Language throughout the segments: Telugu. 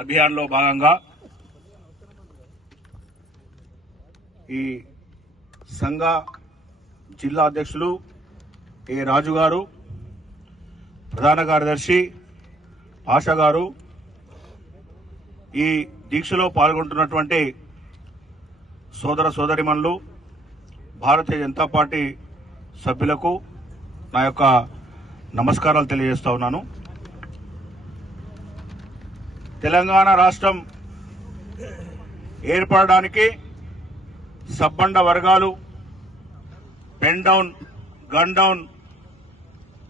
అభియాన్లో భాగంగా ఈ సంఘ జిల్లా అధ్యక్షులు ఏ రాజు గారు ప్రధాన కార్యదర్శి ఆశ గారు ఈ దీక్షలో పాల్గొంటున్నటువంటి సోదర సోదరిమణులు భారతీయ జనతా పార్టీ సభ్యులకు నా యొక్క నమస్కారాలు తెలియజేస్తా ఉన్నాను. తెలంగాణ రాష్ట్రం ఏర్పడడానికి సబ్బండ వర్గాలు పెన్ డౌన్ గన్ డౌన్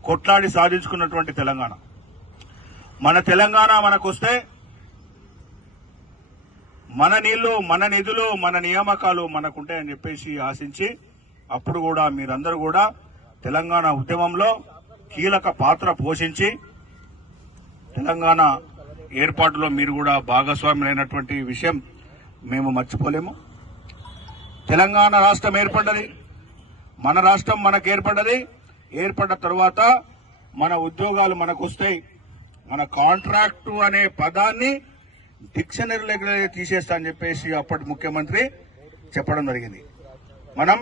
కొట్లాడి సాధించుకున్నటువంటి తెలంగాణ. మన తెలంగాణ మనకొస్తే మన నీళ్ళు మన నిధులు మన నియామకాలు మనకుంటాయని చెప్పేసి ఆశించి అప్పుడు కూడా మీరందరూ కూడా తెలంగాణ ఉద్యమంలో కీలక పాత్ర పోషించి తెలంగాణ ఏర్పాటులో మీరు కూడా భాగస్వాములైనటువంటి విషయం మేము మర్చిపోలేము. తెలంగాణ రాష్ట్రం ఏర్పడ్డది మన రాష్ట్రం మనకు ఏర్పడ్డది ఏర్పడ్డ తర్వాత మన ఉద్యోగాలు మనకు వస్తాయి. మన కాంట్రాక్టు అనే పదాన్ని డిక్షనరీలోకి తీసేస్తా అని చెప్పేసి అప్పటి ముఖ్యమంత్రి చెప్పడం జరిగింది. మనం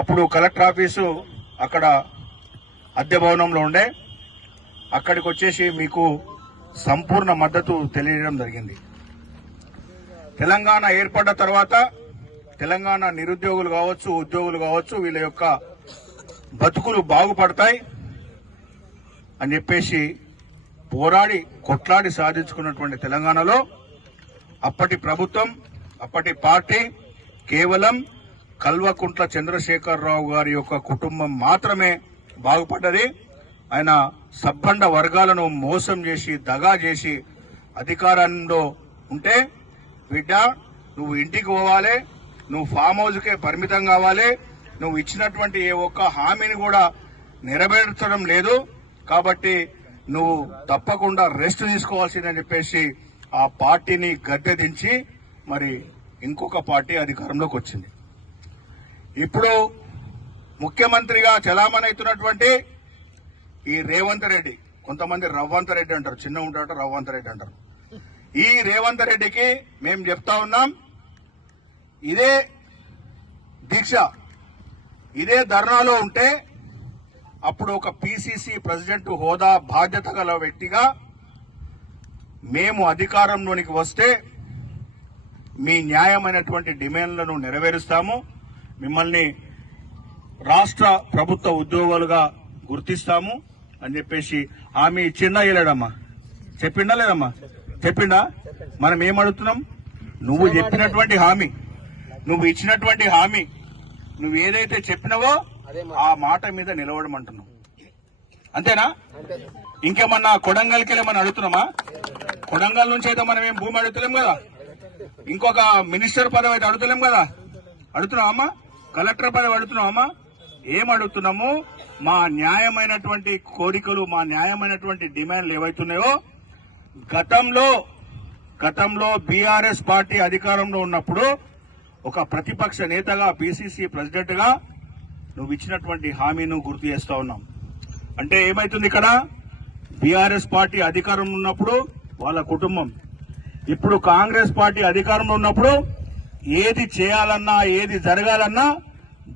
అప్పుడు కలెక్టర్ ఆఫీసు అక్కడ అద్దె భవనంలో ఉండే అక్కడికి వచ్చేసి మీకు సంపూర్ణ మద్దతు తెలియడం జరిగింది. తెలంగాణ ఏర్పడ్డ తర్వాత తెలంగాణ నిరుద్యోగులు కావచ్చు ఉద్యోగులు కావచ్చు వీళ్ళ యొక్క బతుకులు బాగుపడతాయి అని చెప్పేసి పోరాడి కొట్లాడి సాధించుకున్నటువంటి తెలంగాణలో అప్పటి ప్రభుత్వం అప్పటి పార్టీ కేవలం కల్వకుంట్ల చంద్రశేఖరరావు గారి యొక్క కుటుంబం మాత్రమే బాగుపడ్డది. ఆయన సబ్బండ వర్గాలను మోసం చేసి దగా చేసి అధికారంలో ఉంటే బిడ్డ నువ్వు ఇంటికి పోవాలి నువ్వు ఫామ్ హౌస్కే పరిమితం కావాలి నువ్వు ఇచ్చినటువంటి ఏ ఒక్క హామీని కూడా నెరవేర్చడం లేదు కాబట్టి నువ్వు తప్పకుండా రెస్ట్ తీసుకోవాల్సిందని చెప్పేసి ఆ పార్టీని గద్దె దించి మరి ఇంకొక పార్టీ అధికారంలోకి వచ్చింది. ఇప్పుడు ముఖ్యమంత్రిగా చలామణి అవుతున్నటువంటి ఈ రేవంత్ రెడ్డి కొంతమంది రవ్వంత్ రెడ్డి అంటారు చిన్న ఉంటాడు రవ్వంత్ రెడ్డి అంటారు. ఈ రేవంత్ రెడ్డికి మేము చెప్తా ఉన్నాం ఇదే దీక్ష ఇదే ధర్నాలో ఉంటే అప్పుడు ఒక పిసిసి ప్రెసిడెంట్ హోదా బాధ్యత గల వ్యక్తిగా మేము అధికారంలోనికి వస్తే మీ న్యాయమైనటువంటి డిమాండ్లను నెరవేరుస్తాము. మిమ్మల్ని రాష్ట్ర ప్రభుత్వ ఉద్యోగులుగా గుర్తిస్తాము. అని చెప్పేసి హామీ ఇచ్చిండా ఇలాడమ్మా చెప్పిండా లేదమ్మా? చెప్పిండా? మనం ఏం అడుగుతున్నాం? నువ్వు చెప్పినటువంటి హామీ నువ్వు ఇచ్చినటువంటి హామీ నువ్వు ఏదైతే చెప్పినావో ఆ మాట మీద నిలవడమంటున్నావు అంతేనా? ఇంకేమన్నా కొడంగల్కి ఏమన్నా అడుగుతున్నామా? కొడంగల్ నుంచి అయితే మనం ఏం భూమి అడుగుతలేం కదా? ఇంకొక మినిస్టర్ పదవి అయితే అడుగుతలేం కదా? అడుగుతున్నావమ్మా కలెక్టర్ పదవి అడుగుతున్నావమ్మా ఏం అడుగుతున్నాము? మా న్యాయమైనటువంటి కోరికలు మా న్యాయమైనటువంటి డిమాండ్లు ఏవైతున్నాయో గతంలో గతంలో బీఆర్ఎస్ పార్టీ అధికారంలో ఉన్నప్పుడు ఒక ప్రతిపక్ష నేతగా పిసిసి ప్రెసిడెంట్గా నువ్వు ఇచ్చినటువంటి హామీను గుర్తు చేస్తూ ఉన్నాం. అంటే ఏమైతుంది ఇక్కడ? బీఆర్ఎస్ పార్టీ అధికారంలో ఉన్నప్పుడు వాళ్ళ కుటుంబం. ఇప్పుడు కాంగ్రెస్ పార్టీ అధికారంలో ఉన్నప్పుడు ఏది చేయాలన్నా ఏది జరగాలన్నా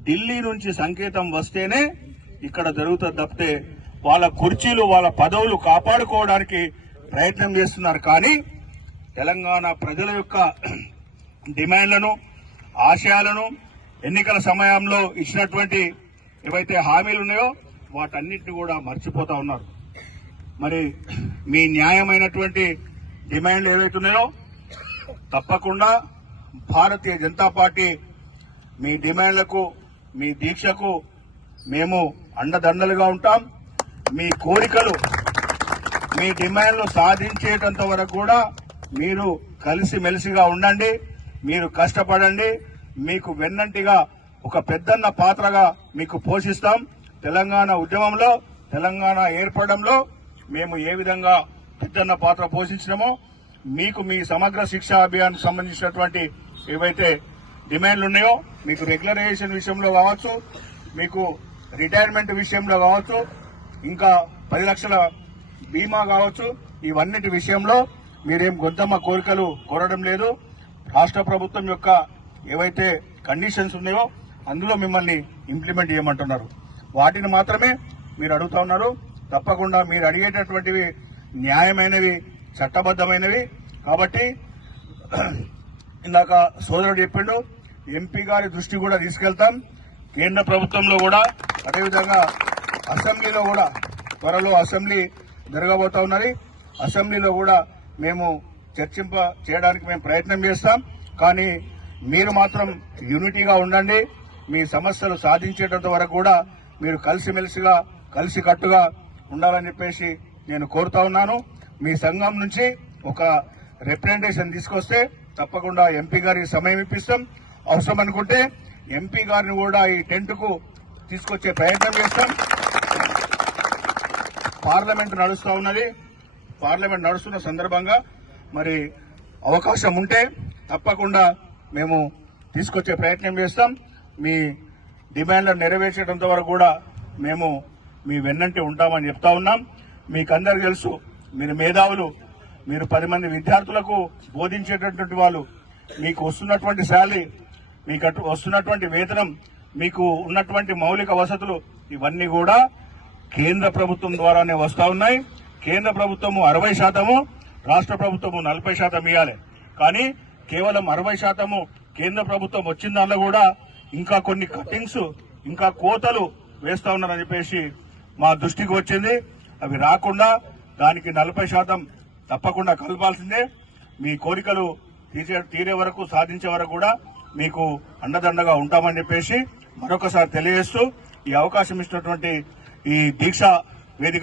ఢిల్లీ నుంచి సంకేతం వస్తేనే ఇక్కడ జరుగుతుంది తప్పితే వాళ్ళ కుర్చీలు వాళ్ళ పదవులు కాపాడుకోవడానికి ప్రయత్నం చేస్తున్నారు. కానీ తెలంగాణ ప్రజల యొక్క డిమాండ్లను ఆశయాలను ఎన్నికల సమయంలో ఇచ్చినటువంటి ఏవైతే హామీలు ఉన్నాయో వాటన్నిటిని కూడా మర్చిపోతా ఉన్నారు. మరి మీ న్యాయమైనటువంటి డిమాండ్లు ఏవైతే ఉన్నాయో తప్పకుండా భారతీయ జనతా పార్టీ మీ డిమాండ్లకు మీ దీక్షకు మేము అండదండలుగా ఉంటాం. మీ కోరికలు మీ డిమాండ్లు సాధించేటంత వరకు కూడా మీరు కలిసిమెలిసిగా ఉండండి మీరు కష్టపడండి మీకు వెన్నంటిగా ఒక పెద్దన్న పాత్రగా మీకు పోషిస్తాం. తెలంగాణ ఉద్యమంలో తెలంగాణ ఏర్పడంలో మేము ఏ విధంగా పెద్దన్న పాత్ర పోషించినామో మీకు మీ సమగ్ర శిక్షా అభియాన్ సంబంధించినటువంటి ఏవైతే డిమాండ్లు ఉన్నాయో మీకు రెగ్యులరైజేషన్ విషయంలో కావచ్చు మీకు రిటైర్మెంట్ విషయంలో కావచ్చు ఇంకా పది లక్షల బీమా కావచ్చు ఇవన్నిటి విషయంలో మీరేం గొంతమ్మ కోరికలు కోరడం లేదు. రాష్ట్ర ప్రభుత్వం యొక్క ఏవైతే కండిషన్స్ ఉన్నాయో అందులో మిమ్మల్ని ఇంప్లిమెంట్ చేయమంటున్నారు. వాటిని మాత్రమే మీరు అడుగుతా ఉన్నారు. తప్పకుండా మీరు అడిగేటటువంటివి న్యాయమైనవి చట్టబద్దమైనవి కాబట్టి ఇందాక సోదరుడు చెప్పిండు ఎంపీ గారి దృష్టి కూడా తీసుకెళ్తాం. కేంద్ర ప్రభుత్వంలో కూడా అదేవిధంగా అసెంబ్లీలో కూడా త్వరలో అసెంబ్లీ జరగబోతా ఉన్నది. అసెంబ్లీలో కూడా మేము చర్చింప చేయడానికి మేము ప్రయత్నం చేస్తాం. కానీ మీరు మాత్రం యూనిటీగా ఉండండి. మీ సమస్యలు సాధించేటంత వరకు కూడా మీరు కలిసిమెలిసిగా కలిసికట్టుగా ఉండాలని చెప్పేసి నేను కోరుతా ఉన్నాను. మీ సంఘం నుంచి ఒక రిప్రజెంటేషన్ తీసుకొస్తే తప్పకుండా ఎంపీ గారికి సమయం ఇప్పిస్తాం. అవసరం అనుకుంటే ఎంపీ గారిని కూడా ఈ టెంట్కు తీసుకొచ్చే ప్రయత్నం చేస్తాం. పార్లమెంట్ నడుస్తూ ఉన్నది. పార్లమెంట్ నడుస్తున్న సందర్భంగా మరి అవకాశం ఉంటే తప్పకుండా మేము తీసుకొచ్చే ప్రయత్నం చేస్తాం. మీ డిమాండ్లను నెరవేర్చేటంత వరకు కూడా మేము మీ వెన్నంటి ఉంటామని చెప్తా ఉన్నాం. మీకందరు తెలుసు మీరు మేధావులు మీరు పది మంది విద్యార్థులకు బోధించేటటువంటి వాళ్ళు మీకు వస్తున్నటువంటి శాలరీ మీకు అటు వస్తున్నటువంటి వేతనం మీకు ఉన్నటువంటి మౌలిక వసతులు ఇవన్నీ కూడా కేంద్ర ప్రభుత్వం ద్వారానే వస్తా ఉన్నాయి. కేంద్ర ప్రభుత్వము అరవై శాతము రాష్ట్ర ప్రభుత్వము నలభై శాతం ఇవ్వాలి కానీ కేవలం అరవై శాతము కేంద్ర ప్రభుత్వం వచ్చిన దానిలో కూడా ఇంకా కొన్ని కట్టింగ్స్ ఇంకా కోతలు వేస్తా ఉన్నారని చెప్పేసి మా దృష్టికి వచ్చింది. అవి రాకుండా దానికి నలభై శాతం తప్పకుండా కలపాల్సిందే. మీ కోరికలు తీసే తీరే వరకు సాధించే వరకు కూడా మీకు అండదండగా ఉంటామని చెప్పేసి మరొకసారి తెలియజేస్తూ ఈ అవకాశం ఇచ్చినటువంటి ఈ దీక్ష వేదిక